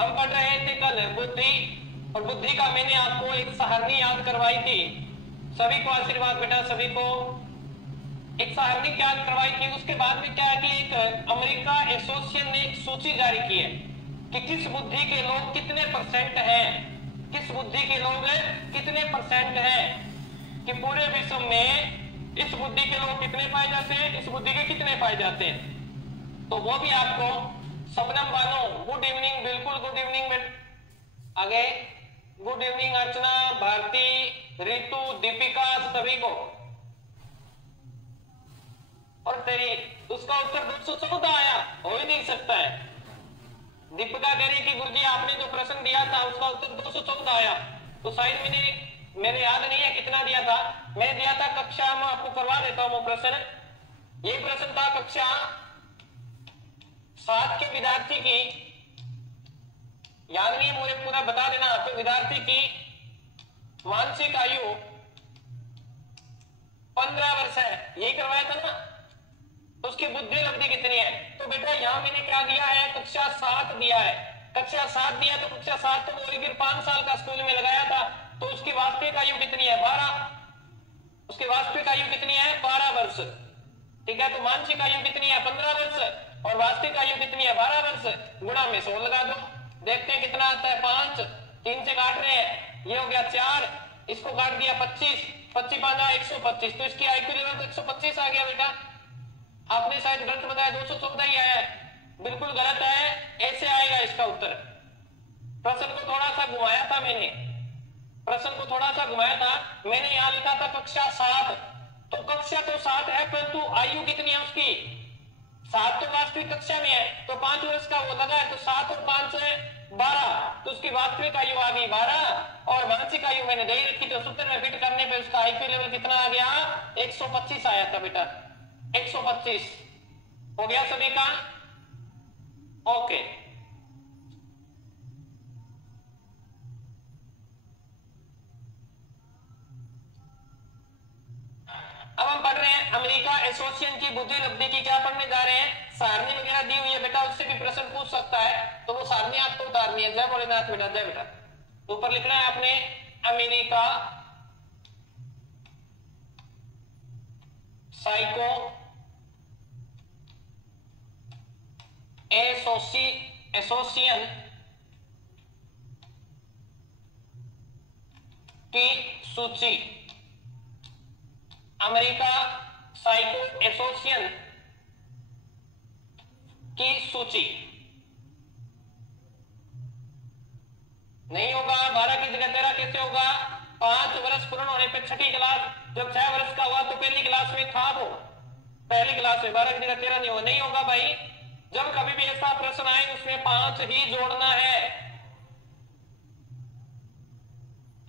हम पढ़ रहे थे कल बुद्धि, और बुद्धि का मैंने आपको एक सारणी याद करवाई थी। सभी को आशीर्वाद बेटा, सभी को एक सारणी याद करवाई थी। उसके बाद में क्या है कि एक अमेरिका एसोसिएशन ने एक सूची जारी की है कि किस बुद्धि के लोग कितने परसेंट हैं, किस बुद्धि के लोग कितने परसेंट हैं, कि पूरे विश्व में इस बुद्धि के लोग कितने पाए जाते हैं, इस बुद्धि के कितने पाए जाते हैं। तो वो भी आपको सपनम बानो गुड इवनिंग, बिल्कुल गुड इवनिंग। आगे गुड इवनिंग अर्चना, भारती, रितु, दीपिका, सभी को। और तेरी उसका उत्तर 214 आया, हो ही नहीं सकता है। दीपिका कह रही कि गुरुजी आपने जो प्रश्न दिया था उसका उत्तर 214 आया। तो शायद मैंने याद नहीं है कितना दिया था, मैं दिया था कक्षा में, आपको करवा देता हूं वो प्रश्न। ये प्रश्न था कक्षा 7 के विद्यार्थी की, याद नहीं मुझे पूरा बता देना। तो विद्यार्थी की मानसिक आयु 15 वर्ष है, यही करवाया था ना। तो उसकी बुद्धि लब्धि कितनी है? तो बेटा यहां मैंने क्या दिया है, कक्षा 7 दिया है। कक्षा 7 दिया तो कक्षा 7 तो वो फिर 5 साल का स्कूल में लगाया था। तो उसकी वास्तविक आयु कितनी है? 12। उसकी वास्तविक आयु कितनी है? 12 वर्ष। ठीक है, तो मानसिक आयु कितनी है? 15 वर्ष, और वास्तविक आयु कितनी है? 12 वर्ष। गुणा में 100 लगा दो, देखते हैं कितना आता है। 5, 3 से काट रहे हैं, ये हो गया 4, इसको काट दिया 25, 25 5 125। तो इसकी आईक्यू लेवल तो 125 आ गया बेटा। आपने शायद गलत बताया, 214 ही आया है। बिल्कुल गलत है, ऐसे आएगा इसका उत्तर। प्रश्न को थोड़ा सा घुमाया था मैंने, प्रश्न को थोड़ा सा घुमाया था मैंने। यहां लिखा था कक्षा 7, तो कक्षा तो 7 है, परंतु आयु कितनी है उसकी? 7 तो वास्तविक कक्षा में है, तो 5 वर्ष का वो लगा है, तो 7 और 5 है 12। तो उसकी वास्तविक आयु आ गई 12, और मानसिक आयु मैंने दे रखी। तो सूत्र में फिट करने पे उसका आईक्यू लेवल कितना आ गया? 125 आया था बेटा, 125 हो गया सभी का। ओके, अब हम पढ़ रहे हैं अमेरिका एसोसिएशन की बुद्धि लब्धि की। क्या पढ़ने जा रहे हैं? सारणी वगैरह दी हुई है बेटा, उससे भी प्रश्न पूछ सकता है, तो वो सारणी आपको उतारनी है। जय भोलेनाथ बेटा, जय बेटा। ऊपर लिखना है आपने अमेरिका साइको एसोसिएशन की सूची, अमेरिका साइको एसोसिएशन की सूची। नहीं होगा, 12 की जगह 13 कैसे होगा? 5 वर्ष पूर्ण होने पे छठी क्लास, जब 6 वर्ष का हुआ तो पहली क्लास में था वो, पहली क्लास में 12 की जगह 13 नहीं होगा। नहीं होगा भाई, जब कभी भी ऐसा प्रश्न आए उसमें 5 ही जोड़ना है।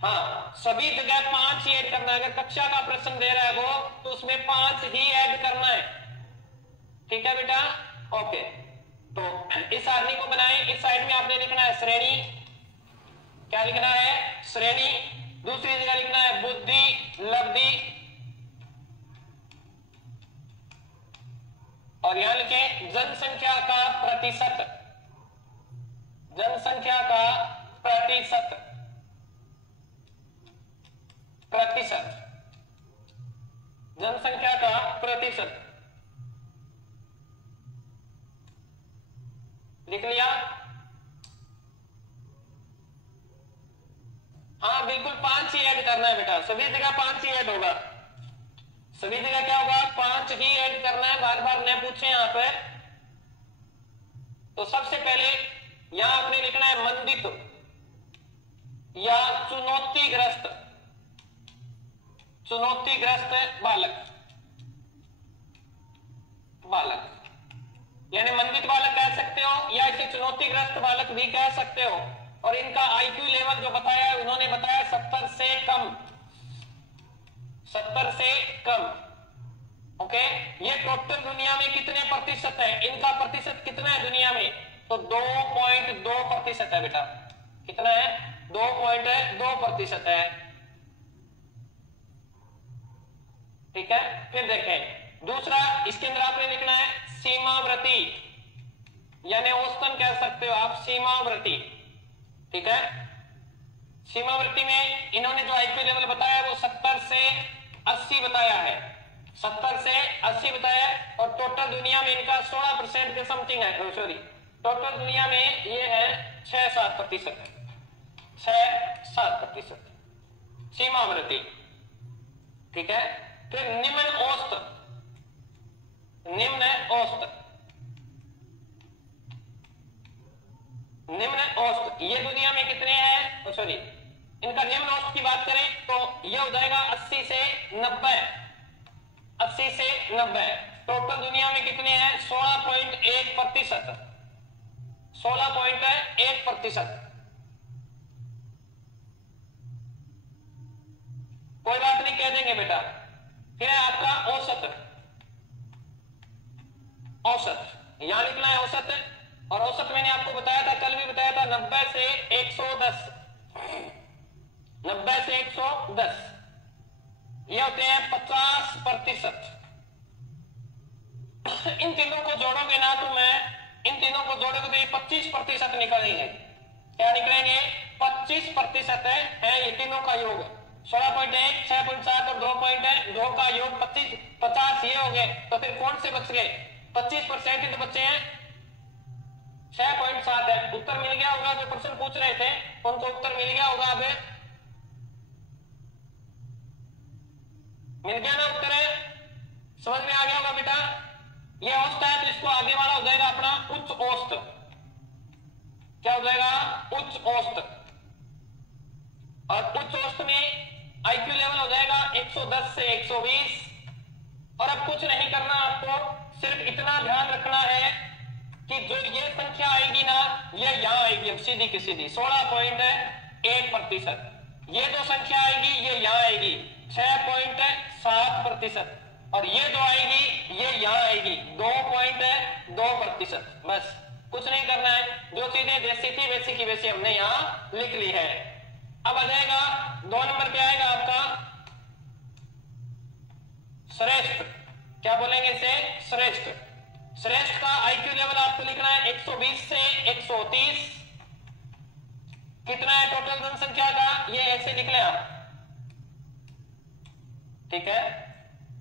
हाँ, सभी जगह 5 ही ऐड करना है। अगर कक्षा का प्रश्न दे रहा है वो, तो उसमें 5 ही ऐड करना है। ठीक है बेटा, ओके। तो इस सारणी को बनाए। इस साइड में आपने लिखना है श्रेणी, क्या लिखना है? श्रेणी। दूसरी जगह लिखना है बुद्धि लब्धि, और यहां लिखे जनसंख्या का प्रतिशत, जनसंख्या का प्रतिशत, प्रतिशत, जनसंख्या का प्रतिशत। लिख लिया? हाँ बिल्कुल, 5 ही ऐड करना है बेटा, सभी जगह 5 ही ऐड होगा। सभी जगह क्या होगा? 5 ही ऐड करना है, बार बार न पूछे यहां पे। तो सबसे पहले यहां आपने लिखना है मंदित या चुनौतीग्रस्त, चुनौतीग्रस्त बालक, बालक यानी मंदित बालक कह सकते हो, या इसे चुनौतीग्रस्त बालक भी कह सकते हो। और इनका आईक्यू लेवल जो बताया है उन्होंने बताया 70 से कम, 70 से कम। ओके, ये टोटल दुनिया में कितने प्रतिशत है? इनका प्रतिशत कितना है दुनिया में? तो 2.2% है बेटा। कितना है? 2.2% है। ठीक है, फिर देखें दूसरा, इसके अंदर आपने लिखना है सीमावर्ती, यानी औसतन कह सकते हो आप, सीमावर्ती। ठीक है। सीमावर्ती में इन्होंने जो आईक्यू लेवल बताया वो 70 से 80 बताया है, 70 से 80 बताया है। और टोटल दुनिया में इनका 16% के समथिंग है, सॉरी टोटल दुनिया में ये है 6-7%, 6-7% सीमावर्ती, ठीक है। फिर निम्न औसत, निम्न औसत, निम्न औसत ये दुनिया में कितने हैं, सॉरी इनका निम्न औसत की बात करें तो ये हो जाएगा 80 से 90, 80 से 90। टोटल दुनिया में कितने हैं 16.1%, 16.1%। कोई बात नहीं कह देंगे बेटा। फिर है आपका औसत, औसत यहां लिखना है औसत। और औसत मैंने आपको बताया था, कल भी बताया था, 90 से 110, 90 से 110 ये होते हैं 50%। इन तीनों को जोड़ोगे ना तो मैं इन तीनों को जोड़ोगे तो ये 25% निकलेंगे। क्या निकलेंगे 25% है ये तीनों का योग। 16.1, 6.7 और 2 का योग 25, 50 ये हो गए। तो फिर कौन से बच गए 25% ही तो बचे हैं, 6.7 है। उत्तर मिल गया होगा, जो प्रश्न पूछ रहे थे उनको उत्तर मिल गया होगा। अब मिल गया ना उत्तर, है समझ में आ गया होगा बेटा। ये औसत है तो इसको आगे वाला हो जाएगा अपना उच्च औसत। क्या हो जाएगा उच्च औसत। और उच्च औसत में आईक्यू लेवल हो जाएगा 110 से 120। और अब कुछ नहीं करना, आपको सिर्फ इतना ध्यान रखना है कि जो ये संख्या आएगी ना ये यहां आएगी, अब सीधी की सीधी 16.1%। ये जो संख्या आएगी ये यहां आएगी 6.7%। और ये जो आएगी ये यहां आएगी 2.2%। बस कुछ नहीं करना है, जो चीजें जैसी थी वैसी की वैसी हमने यहां लिख ली है। अब आ जाएगा 2 नंबर पे आएगा आपका श्रेष्ठ। क्या बोलेंगे इसे श्रेष्ठ। श्रेष्ठ का आईक्यू लेवल आपको लिखना है 120 से 130। कितना है टोटल जनसंख्या का, ये ऐसे लिख लें आप, ठीक है।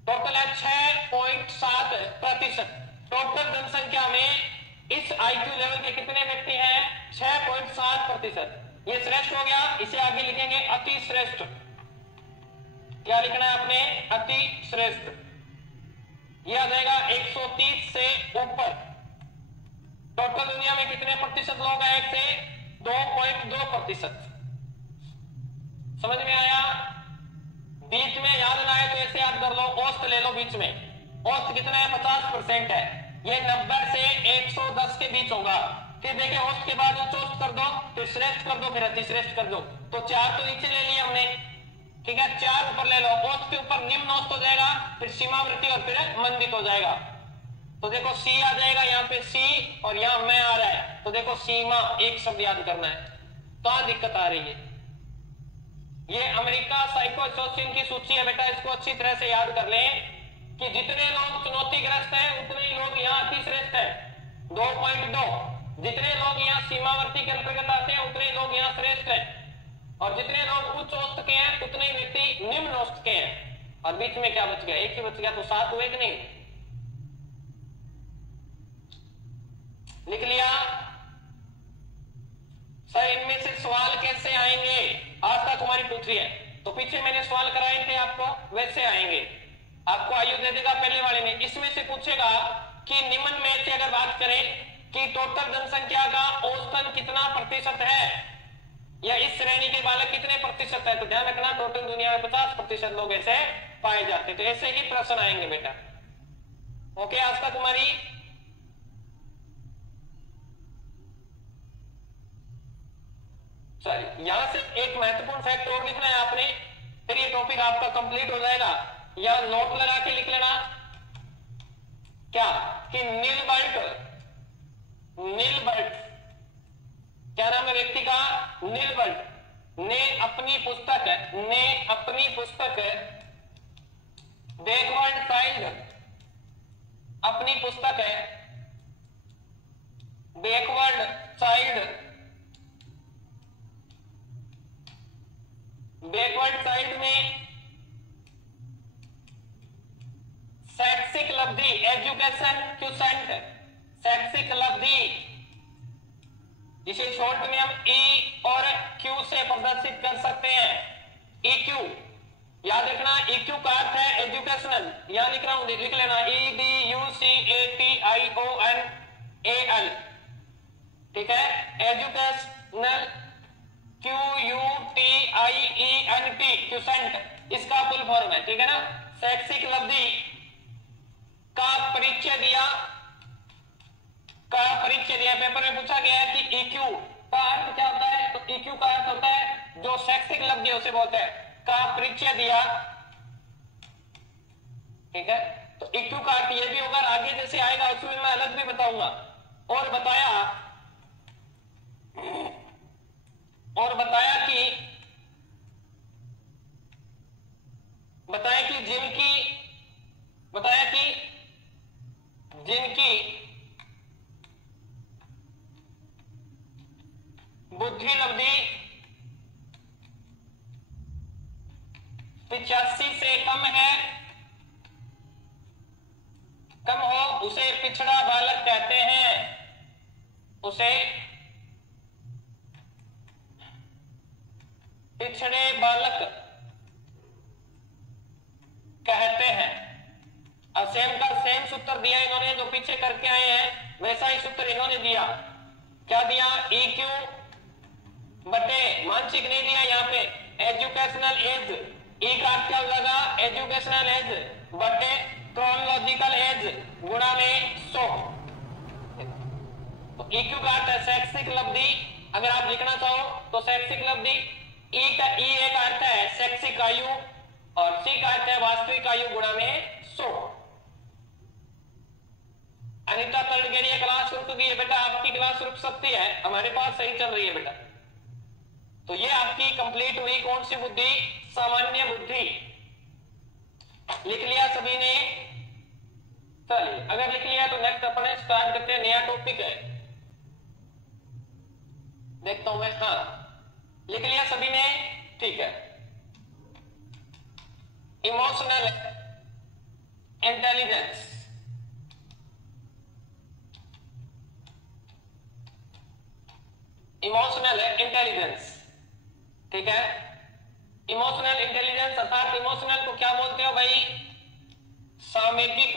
टोटल है 6.7%। टोटल जनसंख्या में इस आईक्यू लेवल के कितने व्यक्ति हैं 6.7%। ये श्रेष्ठ हो गया। इसे आगे लिखेंगे अति श्रेष्ठ। क्या लिखना है आपने अति श्रेष्ठ। ये आ जाएगा 130 से ऊपर। टोटल दुनिया में कितने प्रतिशत लोग हैं, 1 से 2.2%। समझ में आया। बीच में याद ना आए तो ऐसे याद कर लो, औसत ले लो बीच में। औसत कितना है 50% है। ये 90 से 110 के बीच होगा। फिर देखिए औसत के बाद उच्च औसत कर दो, फिर श्रेष्ठ कर दो, फिर अति श्रेष्ठ कर दो। तो 4 तो नीचे ले लिया हमने, ठीक है। 4 ऊपर ले लो। औसत के ऊपर निम्न औसत हो जाएगा, फिर सीमावर्ती और फिर मंदित हो जाएगा। तो देखो सी आ जाएगा यहाँ पे, सी और यहाँ में आ रहा है। तो देखो सीमा एक शब्द याद करना है। कहां दिक्कत आ रही है, ये अमेरिका साइको एसोसिएशन की सूची है बेटा। इसको अच्छी तरह से याद कर लें कि जितने लोग चुनौतीग्रस्त हैं उतने ही लोग यहाँ अति श्रेष्ठ है 2.2। जितने लोग यहाँ सीमावर्ती के अंतर्गत आते हैं उतने लोग यहाँ श्रेष्ठ हैं। और जितने लोग उच्च औसत के हैं उतने ही व्यक्ति निम्न औसत के हैं। और बीच में क्या बच गया, एक ही बच गया। तो 7 हुए कि नहीं, लिख लिया। सर इनमें से सवाल कैसे आएंगे, आज तक तुम्हारी पूछ रही है तो पीछे मैंने सवाल कराए थे आपको, वैसे आएंगे। आपको आयु दे देगा पहले वाले में। इसमें से पूछेगा कि निम्न में से अगर बात करें कि टोटल जनसंख्या का औसतन कितना प्रतिशत है, या इस श्रेणी के बालक कितने प्रतिशत है, तो ध्यान रखना टोटल दुनिया में 50% लोग ऐसे पाए जाते। तो ऐसे ही प्रश्न आएंगे बेटा। ओके, आज तक तुम्हारी सॉरी यहां से एक महत्वपूर्ण फैक्ट और लिखना है आपने, फिर ये टॉपिक आपका कंप्लीट हो जाएगा। या नोट लगा के लिख लेना क्या कि नीलबर्ट, नीलबर्ट क्या नाम है व्यक्ति का, नीलबर्ट ने अपनी पुस्तक बैकवर्ड चाइल्ड, अपनी पुस्तक है बैकवर्ड चाइल्ड इसे शॉर्ट में हम ई और क्यू से प्रदर्शित कर सकते हैं। ई क्यू याद रखना, ई क्यू का अर्थ है एजुकेशनल, यहां लिख रहा हूं, लिख लेना EDUCATIONAL, ठीक है, एजुकेशनल, QUTIENT, क्यूसेंट इसका फुल फॉर्म है, ठीक है ना। शैक्षिक उपलब्धि का परिचय दिया, पेपर में पूछा गया है कि EQ का अर्थ क्या होता है, तो EQ का अर्थ होता है जो शैक्षिक उपलब्धि उसे बोलते हैं, का परिचय दिया, ठीक है। तो EQ का अर्थ ये भी होगा, आगे जैसे आएगा उसमें मैं अलग भी बताऊंगा। और बताया कि जिनकी बुद्धि लब्धि 85 से कम हो उसे पिछड़ा बालक कहते हैं, उसे पिछड़े बालक कहते हैं। अब सेम सूत्र दिया इन्होंने, जो पीछे करके आए हैं वैसा ही सूत्र इन्होंने दिया। क्या दिया, EQ बटे, मानसिक नहीं दिया यहाँ पे, एजुकेशनल एज, ई का क्या हो जाएगा, एजुकेशनल एज बटे क्रोनोलॉजिकल एज गुणा में 100। तो EQ का अर्थ है शैक्षिक उपलब्धि, अगर आप लिखना चाहो तो शैक्षिक उपलब्धि, E का अर्थ है शैक्षिक आयु और C का अर्थ है वास्तविक आयु गुणा में 100। अनिता तलगेरिया क्लास रुक गई है बेटा, आपकी क्लास रुक सकती है, हमारे पास सही चल रही है बेटा। तो ये आपकी कंप्लीट हुई कौन सी बुद्धि, सामान्य बुद्धि। लिख लिया सभी ने, चलिए अगर लिख लिया तो नेक्स्ट अपने स्टार्ट करते हैं, नया टॉपिक है, देखता हूं मैं, हाँ लिख लिया सभी ने, ठीक है। इमोशनल इंटेलिजेंस, ठीक है। इमोशनल इंटेलिजेंस अर्थात इमोशनल को क्या बोलते हो भाई, सामयिक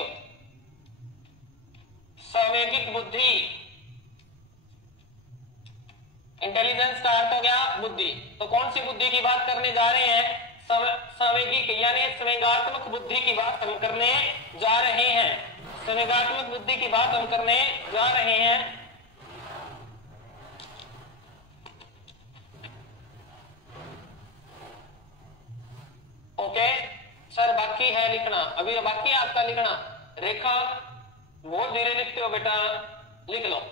बुद्धि। इंटेलिजेंस का अर्थ हो गया बुद्धि, तो कौन सी बुद्धि की बात करने जा रहे हैं, संवेगिक यानी संवेगात्मक बुद्धि की बात हम करने जा रहे हैं, संवेगात्मक बुद्धि की बात हम करने जा रहे हैं। ओके सर, बाकी है लिखना, अभी बाकी है आपका लिखना। रेखा बहुत धीरे लिखते हो बेटा, लिख लो।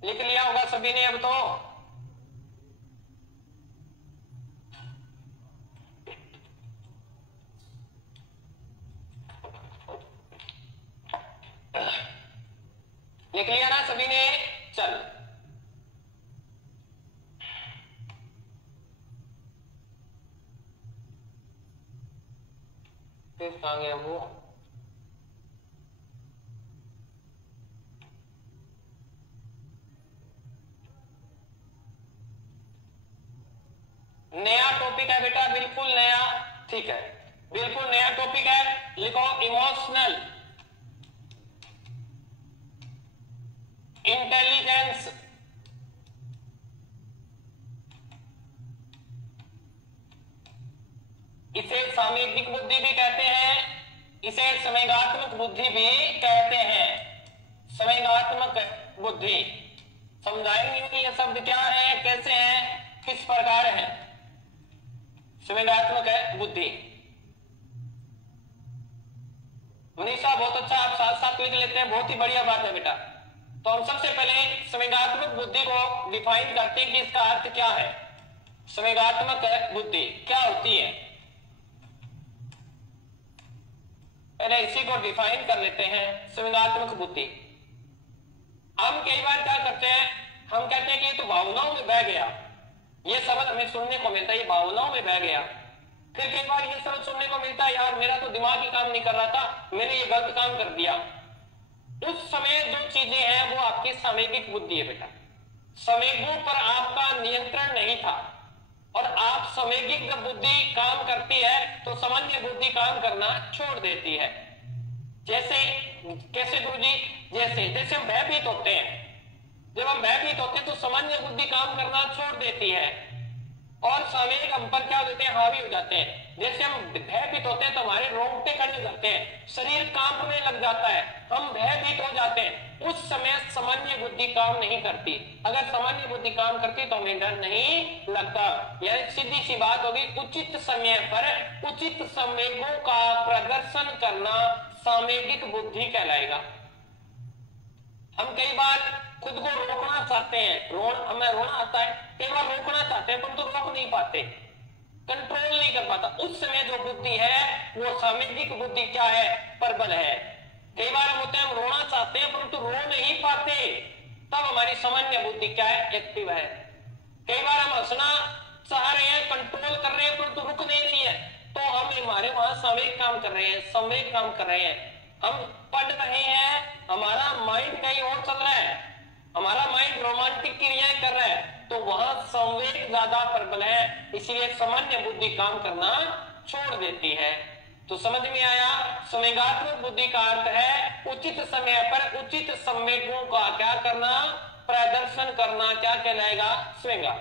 लिख लिया होगा सभी ने अब तो, लिख लिया ना सभी ने, चल फिर कहां गया वो, नया टॉपिक है बेटा, बिल्कुल नया, ठीक है, बिल्कुल नया टॉपिक है। लिखो इमोशनल इंटेलिजेंस, इसे सामयिक बुद्धि भी कहते हैं, इसे संवेगात्मक बुद्धि भी कहते हैं। संवेगात्मक बुद्धि समझाएंगे कि ये शब्द क्या है, कैसे है, किस प्रकार है। संवेगात्मक है बुद्धि। मनीषा बहुत अच्छा, आप साथ साथ लिख लेते हैं, बहुत ही बढ़िया बात है बेटा। तो तो हम सबसे पहले संवेगात्मक बुद्धि को डिफाइन करते हैं कि इसका अर्थ क्या है। संवेगात्मक बुद्धि क्या होती है, पहले इसी को डिफाइन कर लेते हैं। संवेगात्मक बुद्धि, हम कई बार क्या करते हैं, हम कहते हैं कि ये तो भावनाओं में बह गया, ये शब्द हमें सुनने को मिलता है, ये भावनाओं में बह गया। फिर कई बार ये शब्द सुनने को मिलता है, यार मेरा तो दिमाग ही काम नहीं कर रहा था, मैंने ये गलत काम कर दिया। उस समय जो चीजें हैं वो आपकी सामयिक बुद्धि है बेटा। संवेगों पर आपका नियंत्रण नहीं था और आप सामयिक जब बुद्धि काम करती है तो सामान्य बुद्धि काम करना छोड़ देती है। जैसे कैसे गुरुजी? जैसे हम भयभीत होते हैं, जब हम भयभीत होते हैं तो सामान्य बुद्धि काम करना छोड़ देती है और सामयिक हम पर क्या हो जाते हैं, हावी हो जाते हैं। जैसे हम भयभीत होते हैं तो हमारे रोंगटे खड़े हो जाते हैं, शरीर कांपने लग जाता है, हम भयभीत हो जाते हैं। उस समय सामान्य बुद्धि काम नहीं करती। अगर सामान्य बुद्धि काम करती तो हमें डर नहीं लगता। यानी सीधी सी बात होगी, उचित समय पर उचित संवेगों का प्रदर्शन करना सामयिक बुद्धि कहलाएगा। हम कई बार खुद को रोकना चाहते हैं, हमें रोना आता है, कई बार रोकना चाहते हैं परंतु रोक नहीं पाते, कंट्रोल नहीं कर पाता। उस समय जो बुद्धि है वो सामयिक बुद्धि क्या है, प्रबल है। कई बार हम होते हैं, हम रोना चाहते हैं परंतु रो नहीं पाते, तब हमारी सामान्य बुद्धि क्या है, एक्टिव है। कई बार हम हंसना चाह रहे हैं, कंट्रोल कर रहे हैं परंतु रुक नहीं रही है, तो हम हमारे वहां संवेग काम कर रहे हैं, संवेग काम कर रहे हैं। हम पढ़ रहे हैं, हमारा माइंड कहीं और चल रहा है, हमारा माइंड रोमांटिक क्रियाएं कर रहा है, तो वहां संवेग ज्यादा प्रबल है, इसलिए सामान्य बुद्धि काम करना छोड़ देती है। तो समझ में आया, संवेगात्मक बुद्धि का अर्थ है उचित समय पर उचित संवेगों का क्या करना, प्रदर्शन करना, क्या कहलाएगा, संवेगा।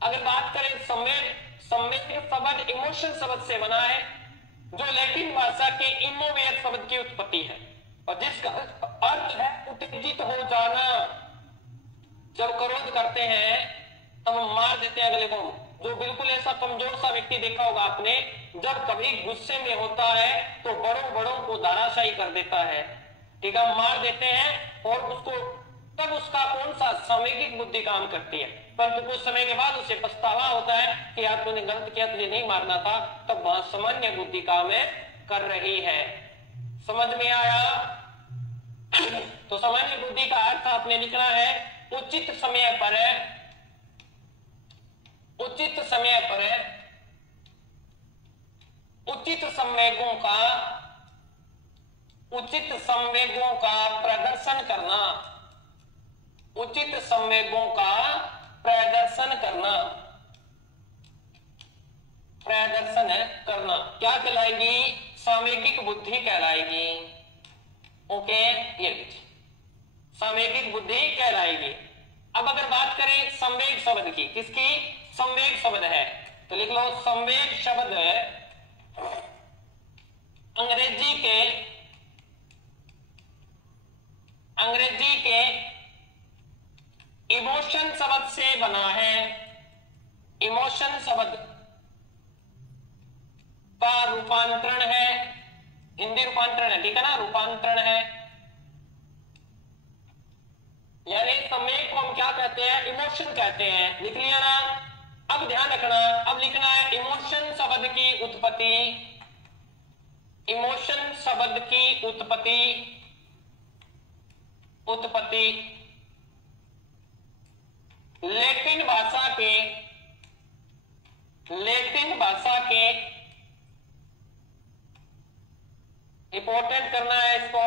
अगर बात करें संवेग, संवेग शब्द इमोशन शब्द से बना है, जो लैटिन भाषा के इमोवेयर शब्द की उत्पत्ति है और जिसका अर्थ है उत्तेजित हो जाना। जब क्रोध करते हैं तब हम मार देते हैं अगले को। जो बिल्कुल ऐसा कमजोर सा व्यक्ति देखा होगा आपने, जब कभी गुस्से में होता है तो बड़ों बड़ों को धराशायी कर देता है, ठीक है, मार देते हैं और उसको, तब उसका कौन सा सामयिक बुद्धि काम करती है, परंतु कुछ समय के बाद उसे पछतावा होता है कि यार तूने गलत किया, तुझे नहीं मारना था, तब वहां सामान्य बुद्धि काम कर रही है। समझ में आया? तो सामान्य बुद्धि का अर्थ आपने लिखना है उचित समय पर, उचित समय पर उचित संवेगों का, उचित संवेगों का प्रदर्शन करना, उचित संवेगों का प्रदर्शन करना, प्रदर्शन करना क्या कहलाएगी, सामयिक बुद्धि कहलाएगी। ओके, ये सामयिक बुद्धि कहलाएगी। अब अगर बात करें संवेग शब्द की, किसकी, संवेग शब्द है, तो लिख लो संवेग शब्द अंग्रेजी के इमोशन शब्द से बना है। इमोशन शब्द का रूपांतरण है, हिंदी रूपांतरण है, ठीक है ना, रूपांतरण है। यानी संवेग को हम क्या कहते हैं, इमोशन कहते हैं। लिख लिया ना? अब ध्यान रखना, अब लिखना है इमोशन शब्द की उत्पत्ति, इमोशन शब्द की उत्पत्ति, उत्पत्ति लैटिन भाषा के, लैटिन भाषा के, इंपॉर्टेंट करना है इसको,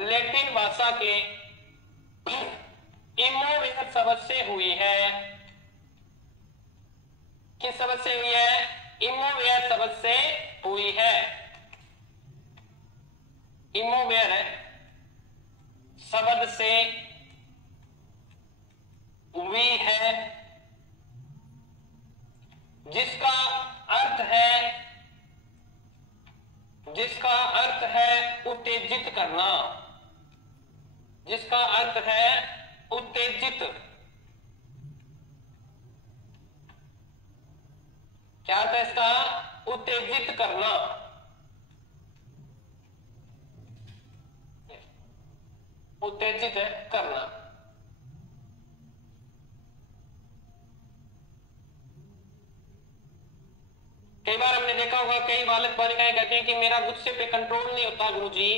लैटिन भाषा के इमोवेयर शब्द से हुई है। किस शब्द से हुई है, इमोवेयर शब्द से हुई है। इमोवेयर शब्द से हुई है, जिसका अर्थ है, जिसका अर्थ है उत्तेजित करना, जिसका अर्थ है उत्तेजित, क्या अर्थ है इसका, उत्तेजित करना। उत्तेजित करना। कई बार हमने देखा होगा, कई बालक बालिकाएं कहते हैं कि मेरा गुस्से पे कंट्रोल नहीं होता गुरुजी,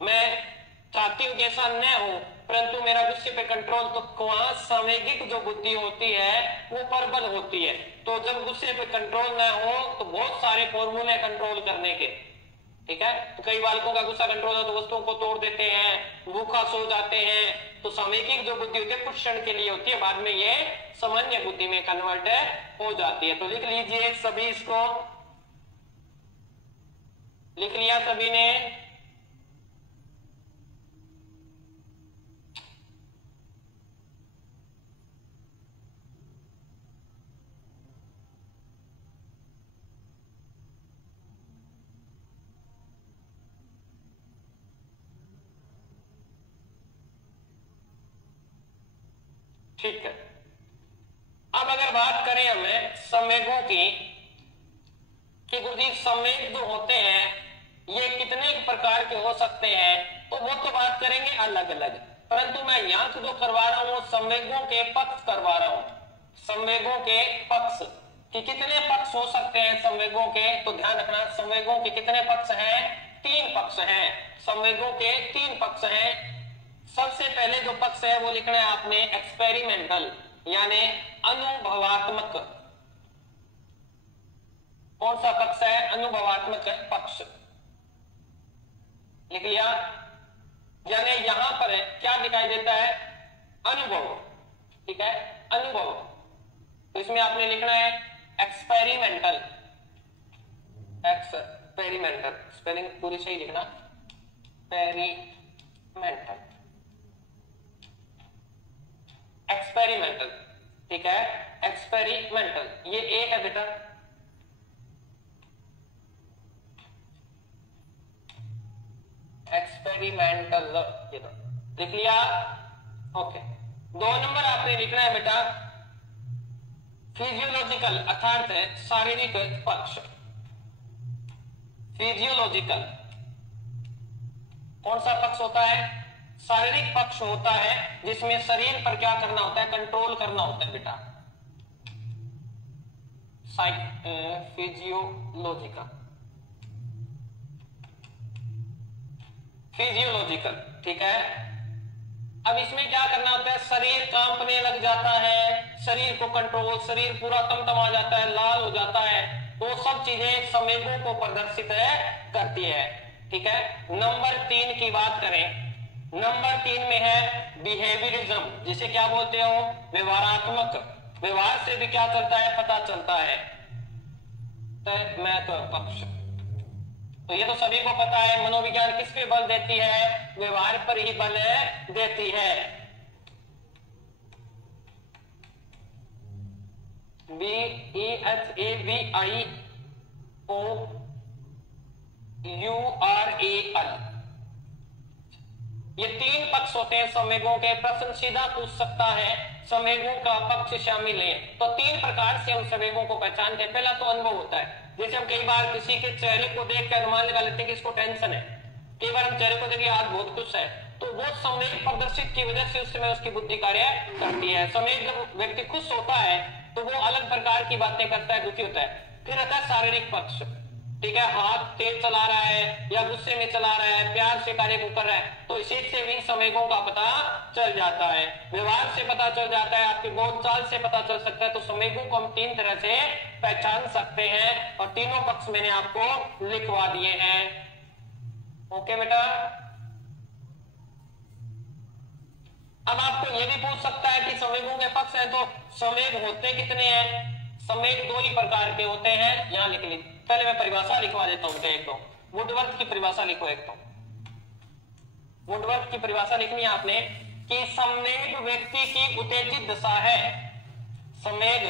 मैं चाहती हूं कि ऐसा न हो परंतु मेरा गुस्से पे कंट्रोल। तो वहां संवेगिक जो बुद्धि होती है वो प्रबल होती है। तो जब गुस्से पे कंट्रोल न हो तो बहुत सारे फॉर्मूले कंट्रोल करने के, ठीक है। तो कई बालकों का गुस्सा कंट्रोल हो तो वस्तुओं को तोड़ देते हैं, भूखा सो जाते हैं। तो संवेगिक जो बुद्धि होती है कुछ क्षण के लिए होती है, बाद में ये सामान्य बुद्धि में कन्वर्ट हो जाती है। तो लिख लीजिए सभी, इसको लिख लिया सभी ने। ठीक है। अब अगर बात करें हमें संवेगों की कि गुरुजी संवेग जो होते हैं ये कितने प्रकार के हो सकते हैं, तो वो तो बात करेंगे अलग अलग, परंतु मैं यहां से जो करवा रहा हूं संवेगों के पक्ष करवा रहा हूं। संवेगों के पक्ष कि कितने पक्ष हो सकते हैं संवेगों के, तो ध्यान रखना संवेगों के कितने पक्ष हैं, 3 पक्ष हैं। संवेगों के 3 पक्ष हैं। सबसे पहले जो पक्ष है वो लिखना है आपने एक्सपेरिमेंटल यानी अनुभवात्मक। कौन सा पक्ष है, अनुभवात्मक पक्ष, लिख लिया। यानी यहां पर क्या दिखाई देता है, अनुभव, ठीक है, अनुभव। तो इसमें आपने लिखना है एक्सपेरिमेंटल, एक्सपेरिमेंटल, स्पेलिंग पूरी सही लिखना, एक्सपेरिमेंटल, एक्सपेरिमेंटल, ठीक है, एक्सपेरिमेंटल। ये एक है बेटा, एक्सपेरिमेंटल, ये तो लिख लिया। ओके, 2 नंबर आपने लिखना है बेटा फिजियोलॉजिकल अर्थात शारीरिक पक्ष। फिजियोलॉजिकल कौन सा पक्ष होता है, शारीरिक पक्ष होता है जिसमें शरीर पर क्या करना होता है, कंट्रोल करना होता है बेटा। फिजियोलॉजिकल, फिजियोलॉजिकल, ठीक है। अब इसमें क्या करना होता है, शरीर कांपने लग जाता है, शरीर को कंट्रोल, शरीर पूरा तमतमा जाता है, लाल हो जाता है, तो सब चीजें संवेगों को प्रदर्शित करती है, ठीक है। नंबर 3 की बात करें, नंबर 3 में है बिहेवियरिज्म, जिसे क्या बोलते हो, व्यवहारात्मक। व्यवहार से भी क्या चलता है, पता चलता है, तो महत्व पक्ष। तो ये तो सभी को पता है, मनोविज्ञान किस पे बल देती है, व्यवहार पर ही बल देती है। BEHAVIOURAL, ये 3 पक्ष होते हैं संवेगों के। प्रश्न सीधा पूछ सकता है संवेगों का पक्ष शामिल है, तो 3 प्रकार से हम संवेगों को पहचानते हैं। पहला तो अनुभव होता है, जैसे हम कई बार किसी के चेहरे को देख कर अनुमान लगा लेते हैं कि इसको टेंशन है। कई बार हम चेहरे को देखिए आज बहुत खुश है, तो वो संवेग प्रदर्शित की वजह से उस समय उसकी बुद्धि कार्य करती है। संवेग जब व्यक्ति खुश होता है तो वो अलग प्रकार की बातें करता है, दुखी होता है। फिर आता है शारीरिक पक्ष, ठीक है, हाथ तेज चला रहा है या गुस्से में चला रहा है, प्यार से कार्य को कर रहा है, तो इसी से भी संवेगों का पता चल जाता है। व्यवहार से पता चल जाता है, आपके बोलचाल से पता चल सकता है। तो संवेगों को हम 3 तरह से पहचान सकते हैं और तीनों पक्ष मैंने आपको लिखवा दिए हैं। ओके बेटा, अब आपको यह भी पूछ सकता है कि संवेगों के पक्ष है तो संवेग होते कितने हैं। संवेग 2 ही प्रकार के होते हैं, यहां लिख लीजिए। पहले मैं परिभाषा लिखवा देता हूं, एक तो वुडवर्थ की परिभाषा लिखो। एक तो वुडवर्थ की परिभाषा लिखनी है आपने कि संवेग व्यक्ति की उत्तेजित दशा है। संवेग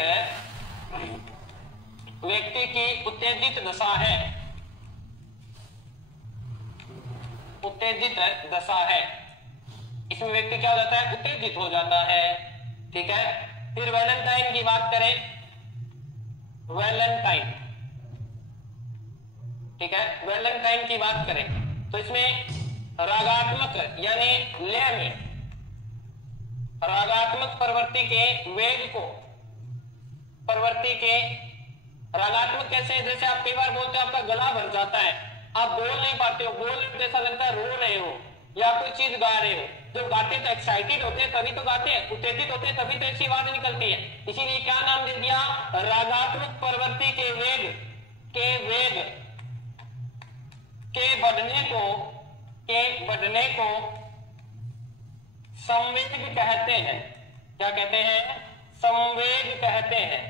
व्यक्ति की उत्तेजित दशा है, उत्तेजित दशा है। इसमें व्यक्ति क्या हो जाता है, उत्तेजित हो जाता है, ठीक है। फिर वैलेंटाइन की बात करें, वैलेंटाइन, ठीक है, वैलेंटाइन की बात करें तो इसमें रागात्मक यानी लय में रागात्मक प्रवृत्ति के वेग को, प्रवृत्ति के रागात्मक कैसे, जैसे आप कई बार बोलते हो आपका गला भर जाता है, आप बोल नहीं पाते हो, बोल जैसा लगता है रो रहे हो या कोई चीज गा रहे हो। जब गाते तो एक्साइटेड होते हैं तभी तो गाते हैं, उत्तेजित होते हैं तभी तो ऐसी आवाज निकलती है। इसीलिए क्या नाम दे दिया, रागात्मक प्रवृत्ति के वेग के बढ़ने को संवेग कहते हैं। क्या कहते हैं, संवेग कहते हैं।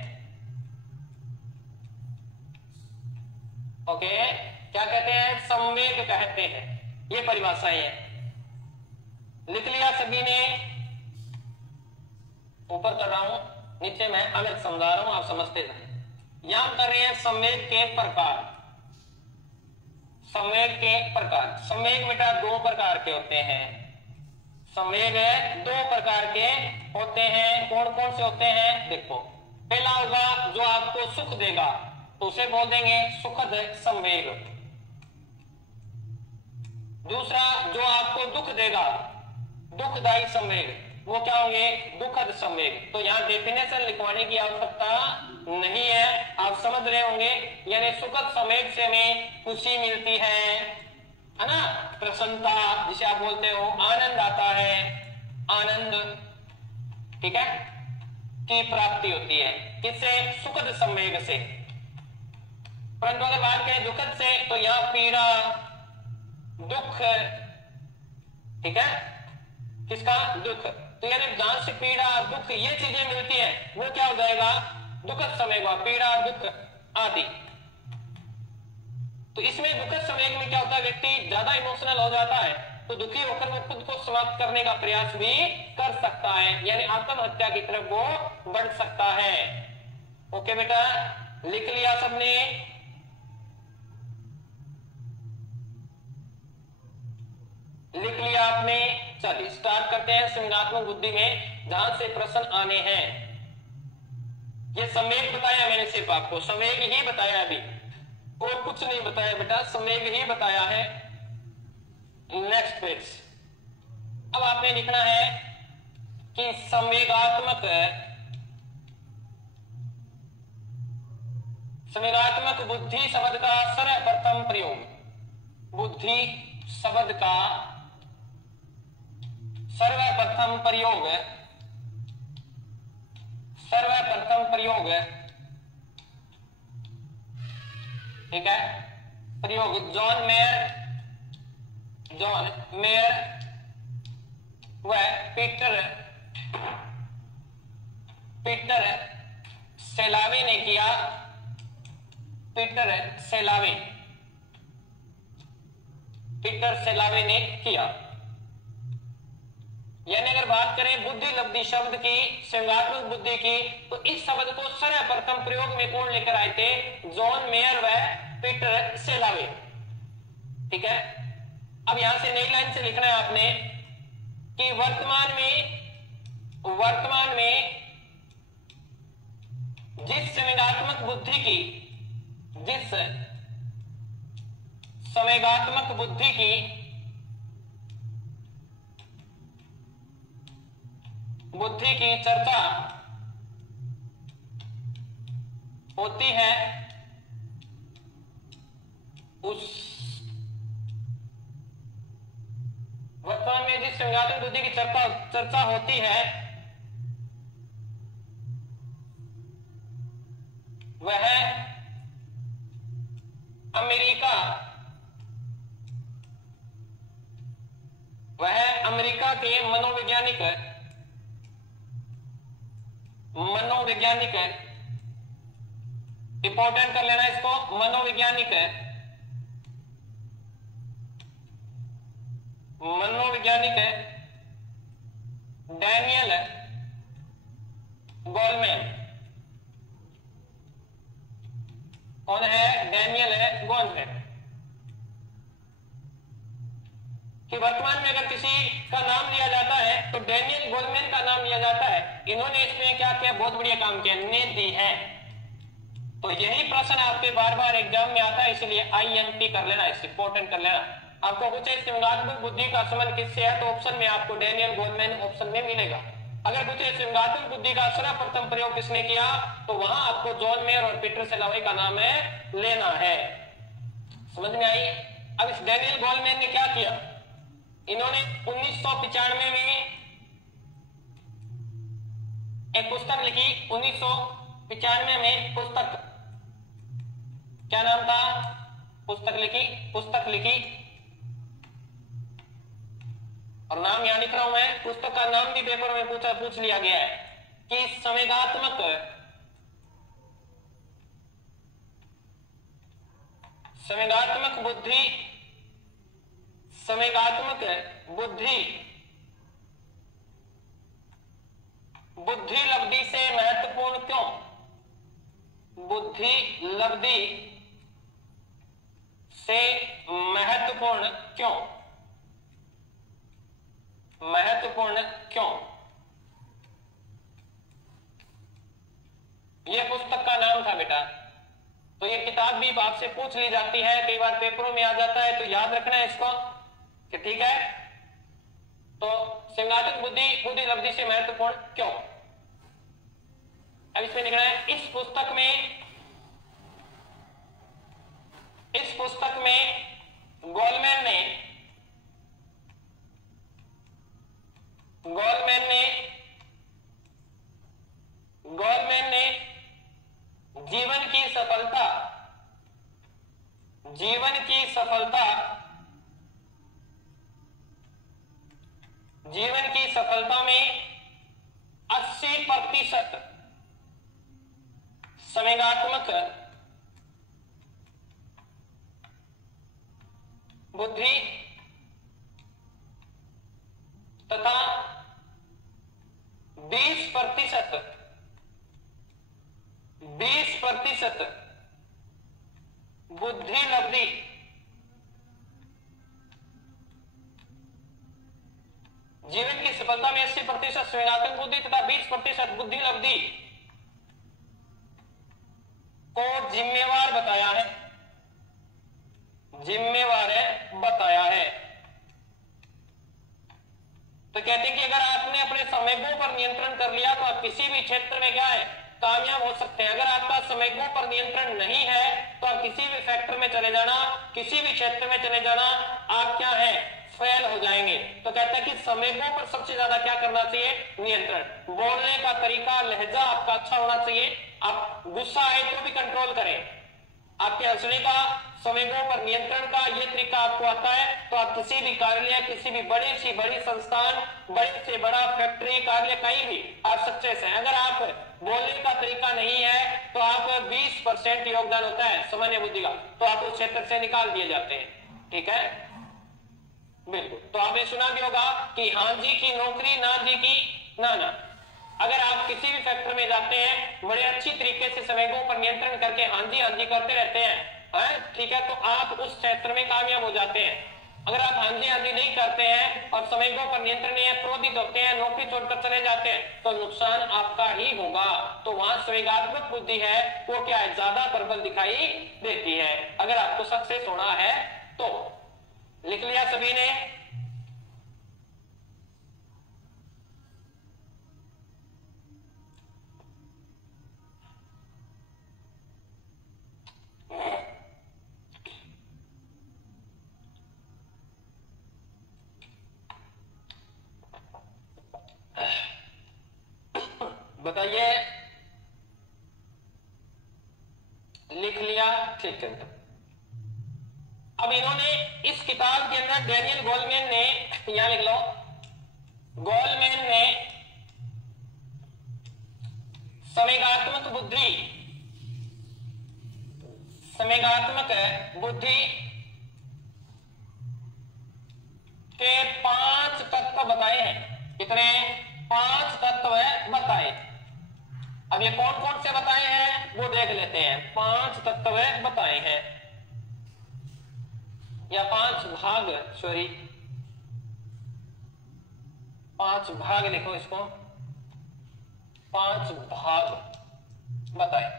ओके, क्या कहते हैं, संवेग कहते हैं। ये परिभाषाएं हैं, लिख लिया सभी ने? ऊपर कर रहा हूं, नीचे मैं अलग समझा रहा हूं, आप समझते जाए। यहां कर रहे हैं संवेग के प्रकार। संवेग के प्रकार, संवेग बेटा दो प्रकार के होते हैं। संवेग दो प्रकार के होते हैं। कौन कौन से होते हैं, देखो। पहला होगा जो आपको सुख देगा तो उसे बोल देंगे सुखद संवेग। दूसरा जो आपको दुख देगा, दुखदायी संवेग, वो क्या होंगे, दुखद संवेग। तो यहाँ डेफिनेशन लिखवाने की आवश्यकता नहीं है, आप समझ रहे होंगे। यानी सुखद संवेग से हमें खुशी मिलती है ना, प्रसन्नता जिसे आप बोलते हो, आनंद आता है, आनंद, ठीक है, की प्राप्ति होती है। किससे, सुखद संवेग से। परंतु अगर बात करें दुखद से तो यहाँ पीड़ा, दुख, ठीक है, किसका, दुख। तो यानी जहां से पीड़ा, दुख, ये चीजें मिलती है वो क्या हो जाएगा, दुखद संवेग, पीड़ा, दुख आदि। तो इसमें दुखद संवेग में क्या होता है, व्यक्ति ज्यादा इमोशनल हो जाता है तो दुखी होकर वो खुद को समाप्त करने का प्रयास भी कर सकता है, यानी आत्महत्या की तरफ वो बढ़ सकता है। ओके बेटा, लिख लिया सबने? लिख लिया आपने? चलिए स्टार्ट करते हैं संवेगात्मक बुद्धि में जहां से प्रश्न आने हैं। ये संवेग बताया मैंने, सिर्फ आपको संवेग ही बताया, अभी और कुछ नहीं बताया बेटा, संवेग ही बताया है। Next page. अब आपने लिखना है कि संवेगात्मक बुद्धि शब्द का सर्वप्रथम प्रयोग, बुद्धि शब्द का सर्वप्रथम प्रयोग ठीक है, प्रयोग जॉन मेयर व पीटर सेलावे ने किया। पीटर सेलावे ने किया। यानी अगर बात करें बुद्धि लब्धि शब्द की, संवेगात्मक बुद्धि की, तो इस शब्द को सर्वप्रथम प्रयोग में कौन लेकर आए थे, जॉन मेयर व पीटर सेलावे। ठीक है, अब यहां से नई लाइन से लिखना है आपने कि वर्तमान में जिस संवेगात्मक बुद्धि की चर्चा होती है उस वर्तमान में जिस संवेगात्मक बुद्धि की चर्चा होती है वह अमेरिका के मनोवैज्ञानिक इंपॉर्टेंट कर लेना इसको, मनोवैज्ञानिक डैनियल गोलमैन। कौन है, डैनियल गोलमैन। कि वर्तमान में अगर किसी का नाम लिया जाता है तो डैनियल गोलमैन का नाम लिया जाता है। इन्होंने इसमें क्या किया, बहुत बढ़िया काम किया, ने दी है। तो यही प्रश्न आपके बार बार एग्जाम में आता है, इसलिए IMP कर लेना, इस इंपॉर्टेंट कर लेना। आपको पूछे संवेगात्मक बुद्धि का संबंध किससे है, तो ऑप्शन में आपको डैनियल गोलमैन ऑप्शन में मिलेगा। अगर पूछे संवेगात्मक बुद्धि का सर्वप्रथम प्रयोग किसने किया, तो वहां आपको जॉन मेयर और पीटर सेलावे का नाम है लेना है। समझ में आई। अब इस डैनियल गोलमैन ने क्या किया, इन्होंने 1995 में एक पुस्तक लिखी। 1995 में पुस्तक, क्या नाम था, पुस्तक लिखी और नाम यहां लिख रहा हूं मैं, पुस्तक का नाम भी पेपर में पूछ लिया गया है कि संवेगात्मक बुद्धि लब्धि से महत्वपूर्ण क्यों, बुद्धि लब्धि से महत्वपूर्ण क्यों, यह पुस्तक का नाम था बेटा। तो ये किताब भी आपसे पूछ ली जाती है, कई बार पेपरों में आ जाता है, तो याद रखना है इसको कि ठीक है। तो संवेगात्मक बुद्धि लब्धि से महत्वपूर्ण क्यों, अब इसमें लिखना है इस पुस्तक में गोलमैन ने जीवन की सफलता में 80% संवेगात्मक बुद्धि तथा 20% बुद्धि लब्धि जीवन की सफलता में 80% संवेगात्मक बुद्धि तथा 20% बुद्धि लब्धि को जिम्मेवार बताया है। तो कहते हैं कि अगर आपने अपने संवेगों पर नियंत्रण कर लिया तो आप किसी भी क्षेत्र में क्या है, कामयाब हो सकते हैं। अगर आपका संवेगों पर नियंत्रण नहीं है तो आप किसी भी फैक्टर में चले जाना, किसी भी क्षेत्र में चले जाना, आप क्या है, फेल हो जाएंगे। तो कहता है कि संवेगों पर सबसे ज्यादा क्या करना चाहिए, नियंत्रण। बोलने का तरीका, लहजा आपका अच्छा होना चाहिए। आप गुस्सा आए तो भी कंट्रोल करें। आपके हंसने का, संवेगों पर नियंत्रण का ये तरीका आपको आता है तो आप किसी भी कार्यालय, किसी भी बड़ी से बड़ी संस्थान, बड़े से बड़ा फैक्ट्री, कार्यालय, कहीं भी आप सक्सेस हैं। अगर आप बोलने का तरीका नहीं है तो आप 20% योगदान होता है सामान्य बुद्धि का, तो आप उस क्षेत्र से निकाल दिए जाते हैं। ठीक है, बिल्कुल। तो आपने सुना भी होगा कि हाँ जी की नौकरी, ना जी की ना। अगर आप किसी भी फैक्टर में जाते हैं, बड़े अच्छी तरीके से संवेगों पर नियंत्रण करके हाँ जी करते रहते हैं, ठीक है, तो आप उस क्षेत्र में कामयाब हो जाते हैं। अगर आप हाँ जी नहीं करते हैं और संवेगों पर नियंत्रण नहीं है, क्रोधित होते हैं, नौकरी छोड़कर चले जाते हैं, तो नुकसान आपका ही होगा। तो वहां संवेगात्मक बुद्धि है वो क्या है, ज्यादा प्रबल दिखाई देती है। अगर आपको सक्सेस होना है तो लिख लिया सभी ने। बताइए, लिख लिया, ठीक है। अब इन्होंने इस किताब के अंदर डैनियल गोलमैन ने, यहां लिख लो, गोलमैन ने संवेगात्मक बुद्धि के 5 तत्व बताए हैं। कितने? 5 तत्व बताए। अब ये कौन कौन से बताए हैं वो देख लेते हैं। 5 तत्व बताए हैं या 5 भाग, सॉरी 5 भाग लिखो इसको, 5 भाग बताए।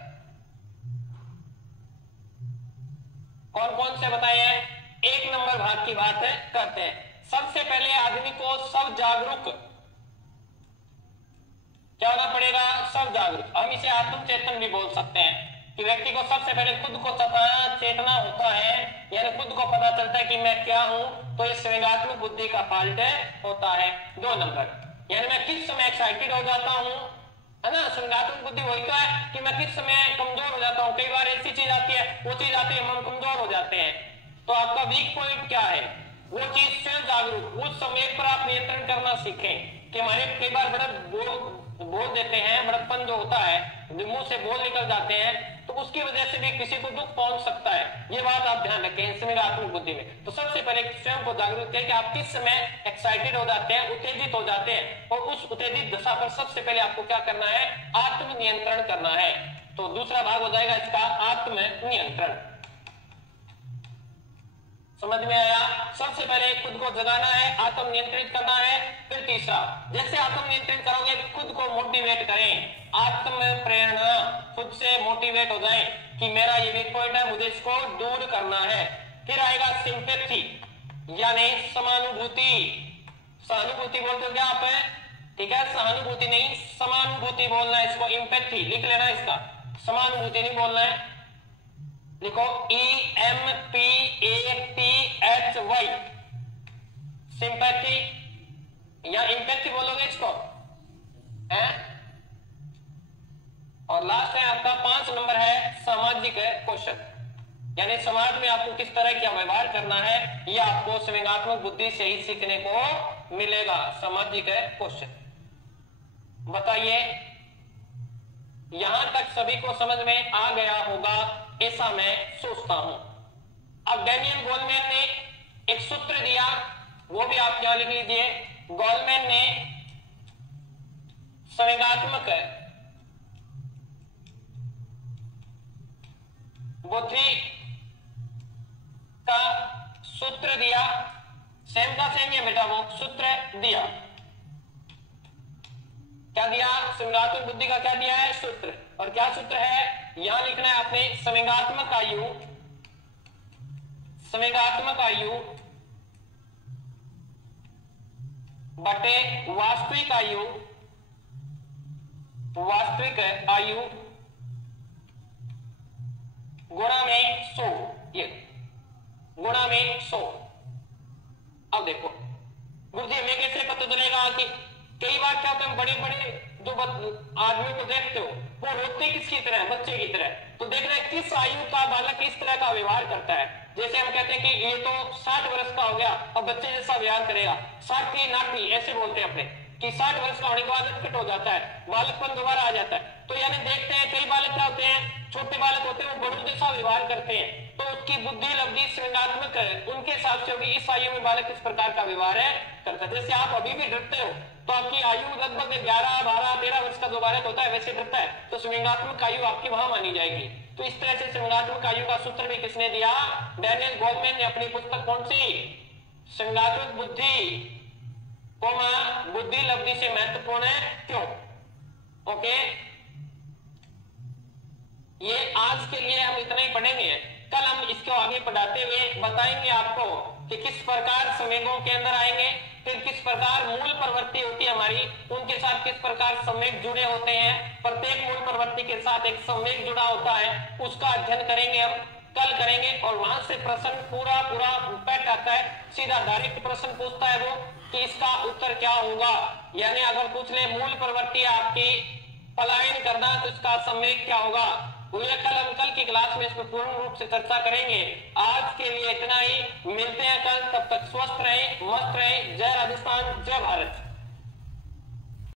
कौन कौन से बताए हैं? 1 नंबर भाग की बात करते हैं। सबसे पहले आदमी को सब जागरूक क्या होना पड़ेगा, सब जागरूक। हम इसे आत्म चेतन भी बोल सकते हैं कि व्यक्ति को सबसे पहले खुद को चेतना होता है, यानी खुद को पता चलता है कि मैं क्या हूं, तो ये संवेगात्मक बुद्धि का पार्ट होता है। 2 नंबर, यानी मैं किस समय एक्साइटेड हो जाता हूं, है ना। संवेगात्मक बुद्धि वही तो है कि मैं किस समय कमजोर हो जाता हूं। कई बार ऐसी चीज आती है, वो चीज आती है, हम कमजोर हो जाते हैं। तो आपका वीक पॉइंट क्या है, वो चीज से जागरूक, उस समय पर आप नियंत्रण करना सीखें। कि हमारे कई बार बड़ा बोल देते हैं, बड़प्पन जो होता है, मुंह से बोल निकल जाते हैं, तो उसकी वजह से भी किसी को दुख पहुंच सकता है। ये बात आप ध्यान रखें संवेगात्मक बुद्धि में। तो सबसे पहले स्वयं को जागरूक करें कि आप किस समय एक्साइटेड हो जाते हैं, उत्तेजित हो जाते हैं, और उस उत्तेजित दशा पर सबसे पहले आपको क्या करना है, आत्म नियंत्रण करना है। तो दूसरा भाग हो जाएगा इसका आत्म नियंत्रण। समझ में आया। सबसे पहले खुद को जगाना है, आत्म नियंत्रित करना है। फिर तीसरा, जैसे आत्म नियंत्रित करोगे खुद को मोटिवेट करें, आत्म प्रेरणा, खुद से मोटिवेट हो जाएं कि मेरा ये वीक पॉइंट है, मुझे इसको दूर करना है। फिर आएगा सिंपैथी, यानी समानुभूति। सहानुभूति बोलते हो क्या आप, ठीक है, सहानुभूति नहीं समानुभूति बोलना है इसको, एम्पैथी लिख लेना इसका, समानुभूति नहीं बोलना है। लिखो EMPATHY, सिंपैथी या एम्पैथी बोलोगे इसको है। और लास्ट है आपका 5 नंबर है सामाजिक कौशल, यानी समाज में आपको किस तरह का व्यवहार करना है, ये आपको संवेगात्मक बुद्धि से ही सीखने को मिलेगा। सामाजिक कौशल, बताइए यहां तक सभी को समझ में आ गया होगा ऐसा मैं सोचता हूं। अब डैनियल गोलमैन ने एक सूत्र दिया, वो भी आप यहां लिख लीजिए। गोलमैन ने संवेगात्मक बुद्धि का सूत्र दिया, सेम का सेम है बेटा, वो सूत्र दिया। क्या दिया, संवेगात्मक बुद्धि का क्या दिया है, सूत्र। और क्या सूत्र है, यहां लिखना है आपने, संवेगात्मक आयु, संवेगात्मक आयु बटे वास्तविक आयु, वास्तविक आयु गुणा में 100, ये गुणा में 100। अब देखो गुरुजी हमें कैसे पता चलेगा कि कई बार क्या होता है, बड़े बड़े जो आदमी को देखते हो वो रोते किसकी तरह, बच्चे की तरह। तो देखना है किस आयु का बालक किस तरह का व्यवहार करता है। जैसे हम कहते हैं कि ये तो 60 वर्ष का हो गया और बच्चे जैसा व्यवहार करेगा, 60 नाटी ऐसे बोलते हैं अपने कि 60 वर्ष का होने के बाद फिट हो जाता है, बालकपन दोबारा आ जाता है। तो यानी देखते हैं कई बालक क्या होते हैं, छोटे बालक होते हैं, वो बड़ों जैसा व्यवहार करते हैं, तो उसकी बुद्धि लब्धि संवेगात्मक है, उनके हिसाब से होगी इस आयु में बालक किस प्रकार का व्यवहार है करता है। जैसे आप अभी भी डरते हो तो आपकी आयु लगभग 11, 12, 13 वर्ष का जो बालक होता है वैसे डरता है, तो संवेगात्मक आयु आपकी वहां मानी जाएगी। तो इस तरह से संवेगात्मक आयु का सूत्र भी किसने दिया, डैनियल गोलमैन ने अपनी पुस्तक कौन सी, संवेगात्मक बुद्धि बुद्धि लब्धि से महत्वपूर्ण है क्यों। ओके, ये आज के लिए हम इतना ही पढ़ेंगे। कल हम इसको आगे पढ़ाते हुए बताएंगे आपको कि किस प्रकार संवेगों के अंदर आएंगे, फिर किस प्रकार मूल प्रवृत्ति होती है हमारी, उनके साथ किस प्रकार संवेग जुड़े होते हैं। प्रत्येक मूल प्रवृत्ति के साथ एक संवेग जुड़ा होता है, उसका अध्ययन करेंगे हम, कल करेंगे। और वहां से प्रश्न पूरा पैट आता है, सीधा डायरेक्ट प्रश्न पूछता है वो कि इसका उत्तर क्या होगा। यानी अगर पूछ ले मूल प्रवृत्ति आपकी पलायन करना, तो इसका संवेग क्या होगा। कल की क्लास में इसको पूर्ण रूप से चर्चा करेंगे। आज के लिए इतना ही, मिलते हैं कल, तब तक स्वस्थ रहें, मस्त रहें। जय राजस्थान, जय भारत।